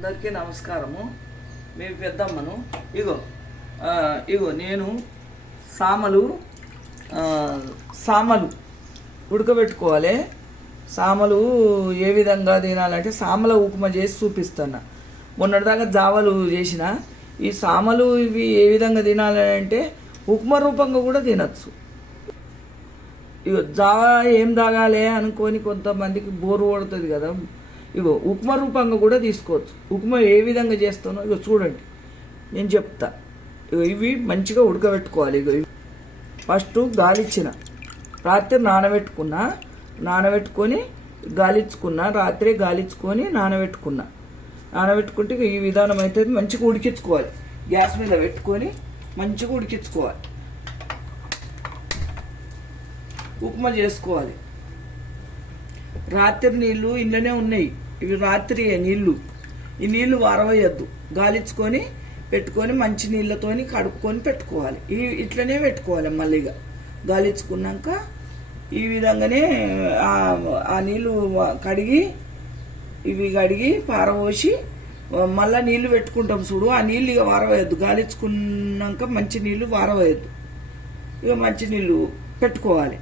అందరికీ నమస్కారము. మేము పెద్దమ్మను. ఇగో ఇగో నేను సామలు సామలు ఉడకబెట్టుకోవాలి. సామలు ఏ విధంగా తినాలంటే సామల ఉప్మా చేసి చూపిస్తాను మొన్నటిదాకా జావలు చేసిన. ఈ సామలు ఇవి ఏ విధంగా తినాలంటే ఉప్మా రూపంగా కూడా తినచ్చు. ఇగో జావా ఏం తాగాలి అనుకొని కొంతమందికి బోరు కొడుతుంది కదా. ఇగో ఉప్మా రూపంగా కూడా తీసుకోవచ్చు. ఉప్మా ఏ విధంగా చేస్తానో ఇగో చూడండి. నేను చెప్తా. ఇగో ఇవి మంచిగా ఉడకబెట్టుకోవాలి. ఇగో ఇవి. ఫస్ట్ గాలిచ్చిన. రాత్రి నానబెట్టుకున్నా. నానబెట్టుకొని గాలిచ్చుకున్నా. రాత్రి గాలిచ్చుకొని నానబెట్టుకున్నా. నానబెట్టుకుంటే ఈ విధానం అయితే మంచిగా ఉడికించుకోవాలి. గ్యాస్ మీద పెట్టుకొని మంచిగా ఉడికించుకోవాలి. ఉప్మా చేసుకోవాలి. రాత్రి నీళ్ళు ఇంట్లోనే ఉన్నాయి. ఇవి రాత్రి నీళ్ళు. ఈ నీళ్ళు వారవేయద్దు గాలించుకొని పెట్టుకొని మంచి నీళ్ళతోని కడుక్కొని పెట్టుకోవాలి. ఈ ఇట్లనే పెట్టుకోవాలి మళ్ళీగా గాలించుకున్నాక ఈ విధంగానే ఆ- నీళ్ళు నీళ్ళు కడిగి ఇవి కడిగి పారపోసి మళ్ళీ నీళ్ళు పెట్టుకుంటాం చూడు. ఆ నీళ్ళు ఇక వారవేయద్దు గాలించుకున్నాక మంచి నీళ్ళు వారవేయద్దు ఇక మంచి నీళ్ళు పెట్టుకోవాలి.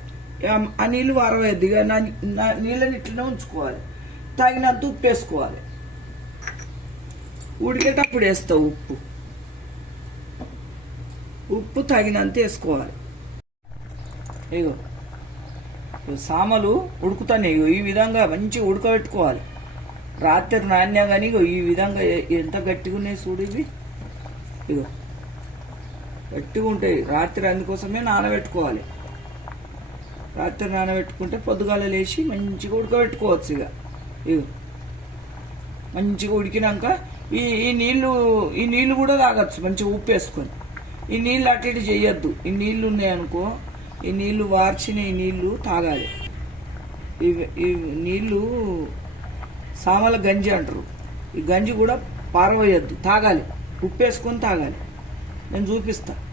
ఆ నీళ్ళు వారవేయద్దు ఇక నా నా- నీళ్ళని ఇట్లనే ఉంచుకోవాలి. తగినంత ఉప్పు వేసుకోవాలి. ఉడికేటప్పుడు వేస్తావు ఉప్పు. ఉప్పు తగినంత వేసుకోవాలి. ఇగో సామలు ఉడుకుతాయి ఇగో ఈ విధంగా మంచిగా ఉడకబెట్టుకోవాలి. రాత్రి నాణ్య కానీ ఇగో ఈ విధంగా ఎంత గట్టిగా ఉన్నాయి చూడు ఇవి. ఇగో గట్టిగా ఉంటాయి రాత్రి అందుకోసమే నానబెట్టుకోవాలి. రాత్రి నానబెట్టుకుంటే పొద్దుగాల లేచి మంచిగా ఉడకబెట్టుకోవచ్చు ఇక. ఇవి మంచిగా ఉడికినాక ఈ ఈ నీళ్ళు ఈ నీళ్ళు కూడా తాగొచ్చు మంచిగా ఉప్పు వేసుకొని ఈ నీళ్ళు అటు ఇటు చేయొద్దు. ఈ నీళ్ళు ఉన్నాయనుకో ఈ నీళ్ళు వార్చిన ఈ నీళ్ళు తాగాలి. ఇవి ఈ నీళ్ళు సామల గంజి అంటారు. ఈ గంజి కూడా పారవేయద్దు తాగాలి. ఉప్పు వేసుకొని తాగాలి. నేను చూపిస్తాను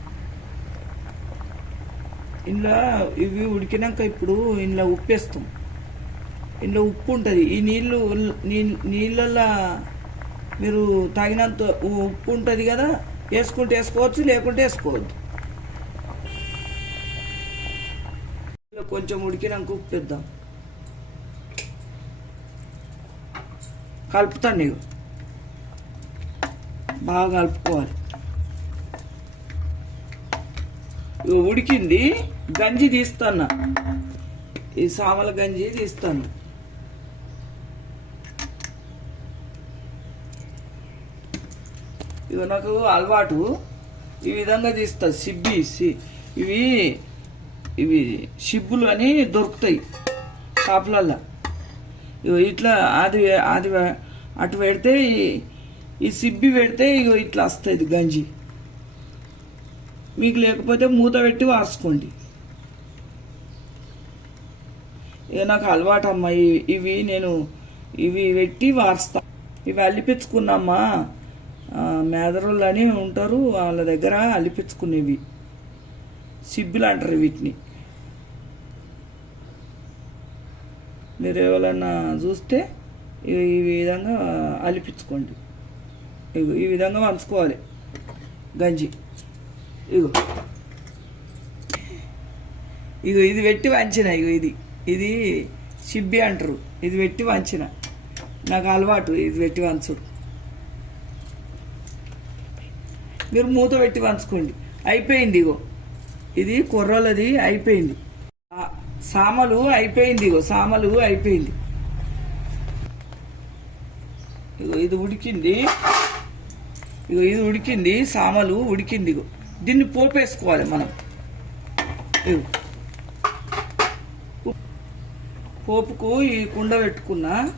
ఇందులో ఇవి ఉడికినాక ఇప్పుడు ఇందులో ఉప్పు వేస్తాం ఇందులో ఉప్పు ఉంటుంది. ఈ నీళ్ళు నీళ్ళల్లో మీరు తాగినంత ఉప్పు ఉంటుంది కదా వేసుకుంటే వేసుకోవచ్చు లేకుంటే వేసుకోవద్దు. ఇందులో కొంచెం ఉడికినాక ఉప్పు వేద్దాం కలుపుతాను నేను బాగా కలుపుకోవాలి ఇగో ఉడికింది గంజి తీస్తాను ఈ సామల గంజి తీస్తాను. ఇవి నాకు అలవాటు. ఈ విధంగా తీస్తా సిబ్బి సి- ఇవి ఇవి సిబ్బులు అని దొరుకుతాయి షాపులల్లో. ఇగో ఇట్లా అది అది అటు పెడితే ఈ- ఈ సిబ్బి పెడితే ఇగో ఇట్లా వస్తుంది గంజి. మీకు లేకపోతే మూత పెట్టి వార్చుకోండి ఇక నాకు అలవాటు అమ్మా ఇవి నేను ఇవి పెట్టి వారుస్తా. ఇవి అల్లిపించుకున్నామ్మా ఆ, మేదరోళ్ళు అని ఉంటారు వాళ్ళ దగ్గర అల్లిపించుకునేవి సిబ్బులు అంటారు వీటిని. మీరు ఎవరన్నా చూస్తే ఇవి ఈ విధంగా అలిపించుకోండి ఈ విధంగా వంచుకోవాలి. గంజి. ఇగో. ఇగో ఇది పెట్టి వంచిన ఇగో ఇది. ఇది సిబ్బి అంటారు. ఇది పెట్టి వంచిన. నాకు అలవాటు ఇది పెట్టి వంచుడు. మీరు మూత పెట్టి వంచుకోండి. అయిపోయింది ఇగో. ఇది కుర్రోలది అయిపోయింది. సామలు అయిపోయింది ఇగో. సామలు అయిపోయింది. ఇగో ఇది ఉడికింది. ఇగో ఇది ఉడికింది. సామలు ఉడికింది ఇగో. దీన్ని పోపేసుకోవాలి మనం. ఇగో పోపుకు ఈ కుండ పెట్టుకున్నా.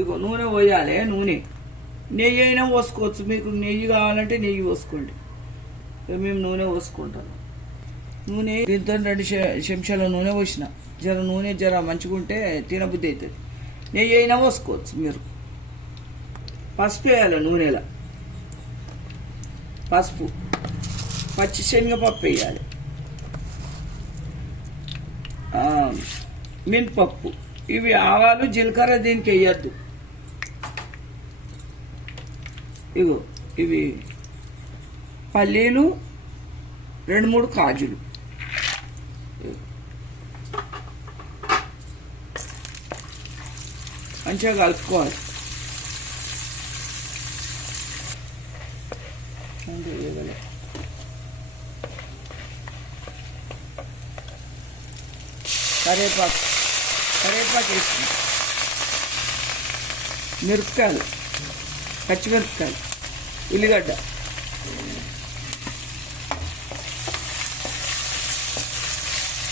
ఇగో నూనె పోయాలి నూనె. నెయ్యి అయినా పోసుకోవచ్చు. మీకు నెయ్యి కావాలంటే నెయ్యి పోసుకోండి. ఇక మేము నూనె పోసుకుంటాం. నూనె దీంతో రెండు చెంచాల నూనె పోసిన. జర నూనె జర మంచిగా ఉంటే తినబుద్ధి అవుతుంది. నెయ్యి అయినా పోసుకోవచ్చు మీరు. పసుపు వేయాలి నూనెలో. పసుపు పచ్చి శనగపప్పు వేయాలి. మినపప్పు. ఇవి ఆవాలు జీలకర్ర దీనికి వేయద్దు. ఇగో ఇవి పల్లీలు రెండు మూడు కాజులు. మంచిగా కలుపుకోవాలి. అంతే ఇవ్వలే. కరేపాకు. కరేపాకు వేసుకున్నాం మిరపకాయలు. పచ్చిమిరపకాయలు. ఉల్లిగడ్డ.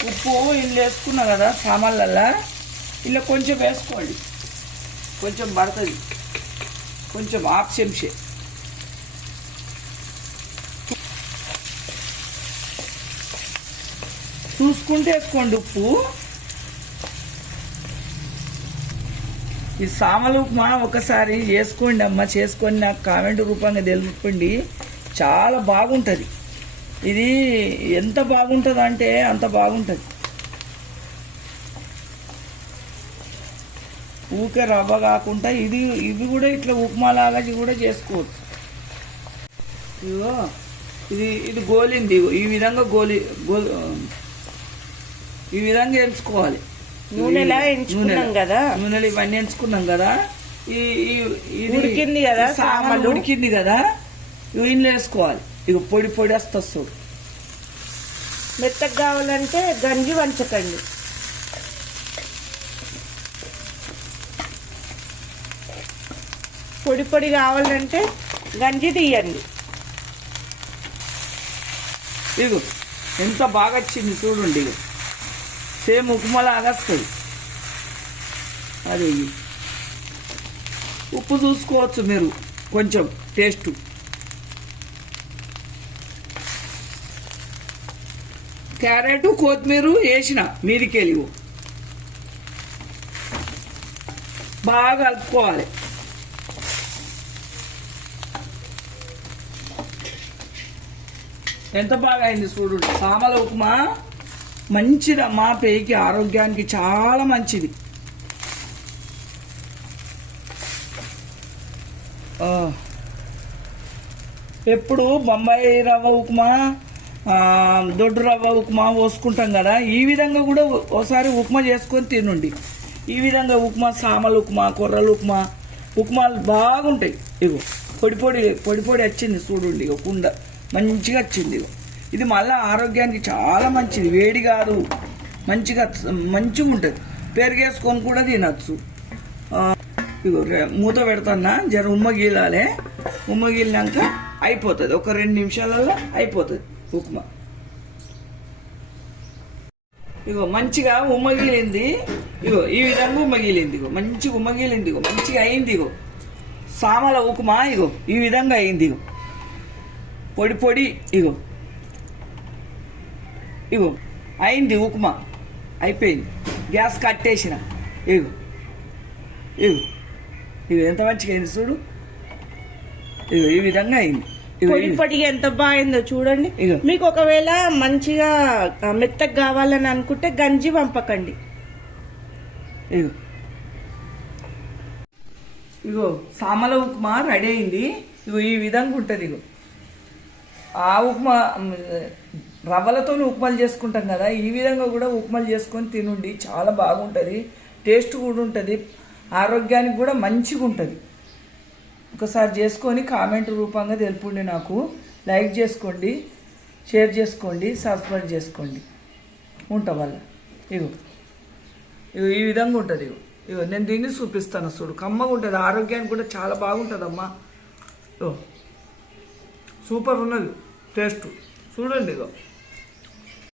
ఉప్పు ఇల్లు వేసుకున్నా కదా సామాన్లల్లా. ఇలా కొంచెం వేసుకోండి. కొంచెం పడుతుంది. కొంచెం హాఫ్ చూసుకుంటే వేసుకోండి ఉప్పు. ఈ సామలు ఉప్మా ఒకసారి చేసుకోండి అమ్మ చేసుకొని నాకు కామెంట్ రూపంగా తెలుపండి చాలా బాగుంటుంది. ఇది ఎంత బాగుంటుంది అంటే అంత బాగుంటుంది. ఊకే రవ్వ కాకుండా ఇది ఇవి కూడా ఇట్లా ఉప్మా లాగా ఇది కూడా చేసుకోవచ్చు. ఇదిగో ఇది ఇది గోలింది. ఈ విధంగా గోలి గోలి ఈ విధంగా ఎంచుకోవాలి. నూనెలా ఎంచుకున్నాం. కదా. నూనెలు ఇవన్నీ ఎంచుకున్నాం కదా. ఈ ఉడికింది కదా ఈ సామాను సామలు. ఉడికింది కదా. ఇవి ఇందులో వేసుకోవాలి. ఇక పొడి పొడి వస్తుంది మెత్తగా కావాలంటే గంజి వంచకండి. పొడి పొడి కావాలంటే గంజి తీయండి. ఇగో ఎంత బాగా వచ్చింది చూడండి ఇగో. సేమ్ ఉప్మాలాగా వస్తాయి. అది ఉప్పు చూసుకోవచ్చు మీరు కొంచెం టేస్ట్. క్యారెట్ కొత్తిమీర వేసిన మీదికెళ్ళి బాగా కలుపుకోవాలి. ఎంత బాగా అయింది చూడు సామల ఉప్మా? మంచిది మా పేకి ఆరోగ్యానికి చాలా మంచిది. ఎప్పుడు బొంబాయి రవ్వ ఉప్మా దొడ్డు రవ్వ ఉప్మా పోసుకుంటాం కదా ఈ విధంగా కూడా ఒకసారి ఉప్మా చేసుకొని తినండి. ఈ విధంగా ఉప్మా సామల ఉప్మా కొర్రలు ఉప్మా ఉప్మాలు బాగుంటాయి. ఇగో పొడి పొడి పొడి పొడి వచ్చింది చూడండి ఇగో కుండ. మంచిగా వచ్చింది ఇగో. ఇది మళ్ళీ ఆరోగ్యానికి చాలా మంచిది. వేడి కాదు. మంచిగా మంచిగా ఉంటుంది. పెరిగేసుకొని కూడా తినచ్చు. మూత పెడతానా జర ఉమ్మ గీలాలే. ఉమ్మ గీలినాక అయిపోతుంది. ఒక రెండు నిమిషాలలో అయిపోతుంది ఉప్మా. ఇగో మంచిగా ఉమ్మగిలింది ఇగో ఈ విధంగా ఉమ్మగిలింది ఇగో. మంచిగా ఉమ్మగిలింది ఇగో. మంచిగా అయింది ఇగో. సామల ఉప్మా ఇగో. ఈ విధంగా అయింది ఇగో. పొడి పొడి ఇగో. ఇగో అయింది ఉప్మా. అయిపోయింది. గ్యాస్ కట్టేసిన ఇగో ఇగో. ఇగో ఎంత మంచిగా అయింది చూడు. ఇగో ఈ విధంగా అయింది. పొడిగా ఎంత బాగుందో చూడండి. ఇగో. మీకు ఒకవేళ మంచిగా మెత్తగా కావాలని అనుకుంటే గంజి పంపకండి ఇగో. ఇగో సామల ఉప్మా రెడీ అయింది. ఇగో ఈ విధంగా ఉంటుంది ఇగో. ఆ ఉప్మా రవ్వలతో ఉప్మాలు చేసుకుంటాం కదా ఈ విధంగా కూడా ఉప్మాలు చేసుకొని తినుండి చాలా బాగుంటుంది టేస్ట్ కూడా ఉంటుంది ఆరోగ్యానికి కూడా మంచిగా ఉంటుంది. ఒకసారి చేసుకొని కామెంట్ రూపంగా తెలుపుండి నాకు. లైక్ చేసుకోండి షేర్ చేసుకోండి సబ్స్క్రైబ్ చేసుకోండి. ఉంటా వల్ల ఇగో. ఇగో ఈ విధంగా ఉంటుంది ఇగో. ఇగో నేను దీన్ని చూపిస్తాను చూడు. కమ్మగా ఉంటుంది ఆరోగ్యానికి కూడా చాలా బాగుంటుంది అమ్మా సూపర్ ఉన్నది. టేస్ట్. చూడండి ఇదో